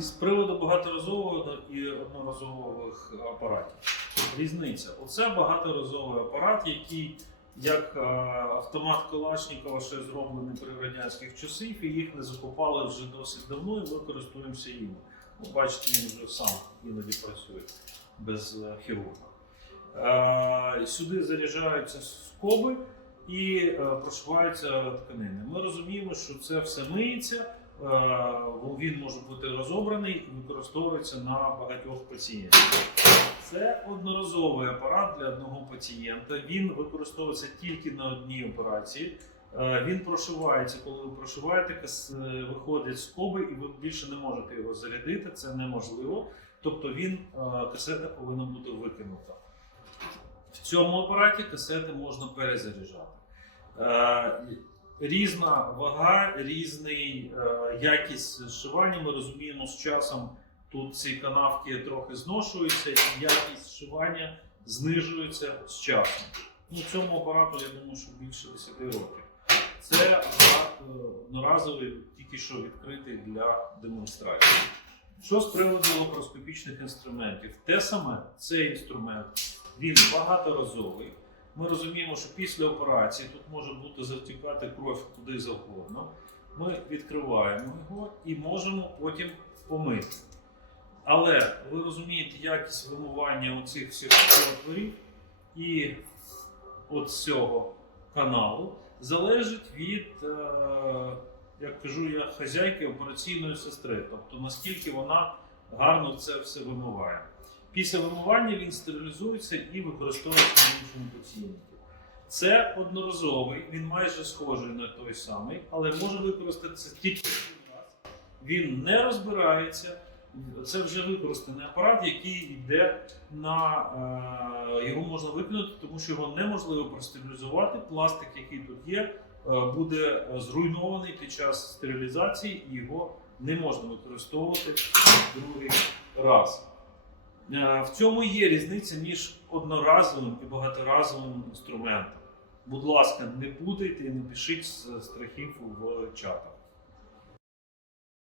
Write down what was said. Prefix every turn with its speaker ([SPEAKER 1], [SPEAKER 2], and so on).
[SPEAKER 1] З приводу багаторазового і одноразових апаратів. Різниця. Оце багаторазовий апарат, який як е, автомат Калашникова ще зроблений при радянських часів, і їх не закупали вже досить давно, і ми користуємося їм. Ви бачите, він вже сам іноді працює без е, хірурга. Е, Сюди заряджаються скоби і прошиваються тканини. Ми розуміємо, що це все миється, він може бути розобраний і використовується на багатьох пацієнтів. Це одноразовий апарат для одного пацієнта. Він використовується тільки на одній операції. Е, Він прошивається, коли ви прошиваєте, е, виходять скоби, і ви більше не можете його зарядити. Це неможливо. Тобто він е, касета повинна бути викинута. В цьому апараті касети можна перезаряджати. Різна вага, різний е, якість зшивання. Ми розуміємо з часом. Тут ці канавки трохи зношуються, і якість зшивання знижується з часом. Ну, цьому апарату, я думаю, що більше 10 років. Це апарат е, одноразовий, тільки що відкритий для демонстрації. Що з приводу лапароскопічних інструментів? Те саме, цей інструмент він багаторазовий. Ми розуміємо, що після операції тут може бути затікати кров куди завгодно. Ми відкриваємо його і можемо потім помити. Але ви розумієте, якість вимивання оцих всіх отворів і от цього каналу залежить від, е, як кажу я, хазяйки операційної сестри, тобто наскільки вона гарно це все вимиває. Після вимивання він стерилізується і використовується на іншому пацієнті. Це одноразовий, він майже схожий на той самий, але може використатися тільки раз. Він не розбирається. Це вже використаний апарат, який йде на е, його можна викинути, тому що його неможливо простерилізувати. Пластик, який тут є, е, буде зруйнований під час стерилізації, і його не можна використовувати другий раз. Е, В цьому є різниця між одноразовим і багаторазовим інструментом. Будь ласка, не путайте і не пишіть страхів в чатах.